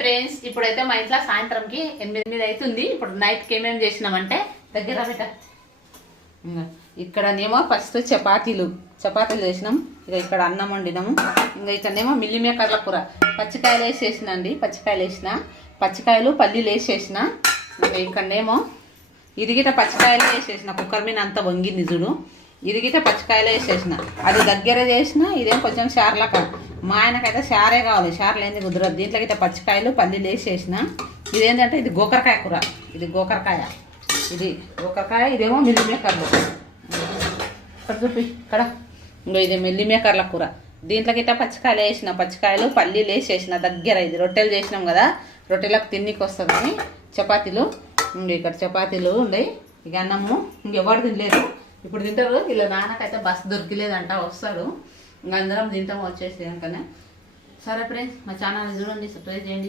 Friends, ఇప్పుడైతే మా ఇంట్లో సాయంత్రంకి 8 అవుతుంది. ఇప్పుడు నైట్కి ఏమేమి చేసినామంటే దగ్గర పెట్ట ఇక్కడనేమో ఫస్ట్ చపాతీలు చేసినాం. ఇక ఇక్కడ అన్నం వండినాము. ఇంకా ఇక్కడనేమో మిల్లి మేకర్ల కూర పచ్చికాయలు వేసేసిన అండి. పచ్చికాయలు పల్లీలు వేసేసిన. ఇంకా ఇక్కడనేమో ఇదిగిట పచ్చికాయలు వేసేసిన. కుక్కర్ మీద అంతా వంగింది చూడు. ఇదిగిట పచ్చికాయలు వేసేసిన. అది దగ్గర చేసిన. ఇదేం కొంచెం షార్లక మా ఆయనకైతే షారే కావాలి. షార్ లేని కుదరదు. దీంట్లో గిట్ట పచ్చికాయలు పల్లీలు వేసేసిన. ఇదేంటంటే ఇది గోకరకాయ కూర. ఇది గోకరకాయ. ఇదేమో మిల్లి మేకర్లు. ఇక్కడ చూపి ఇక్కడ ఇంకో ఇది మిల్లి మేకర్ల కూర. దీంట్లో గిట్ట పచ్చికాయలు వేసిన. పచ్చికాయలు పల్లీలు వేసేసిన దగ్గర. ఇది రొట్టెలు చేసినాం కదా, రొట్టెలకు తిన్నికి వస్తుందని చపాతీలు ఇక్కడ చపాతీలు ఉన్నాయి. ఇక అన్నము ఇంకెవరు తినలేదు. ఇప్పుడు తింటారు. ఇలా నాన్నకైతే బస్సు దొరికిలేదంట, వస్తాడు. ఇంకా అందరం తింటాము వచ్చేసి కనుకనే. సరే ఫ్రెండ్స్, మా ఛానల్ చూడండి, సబ్స్క్రైబ్ చేయండి.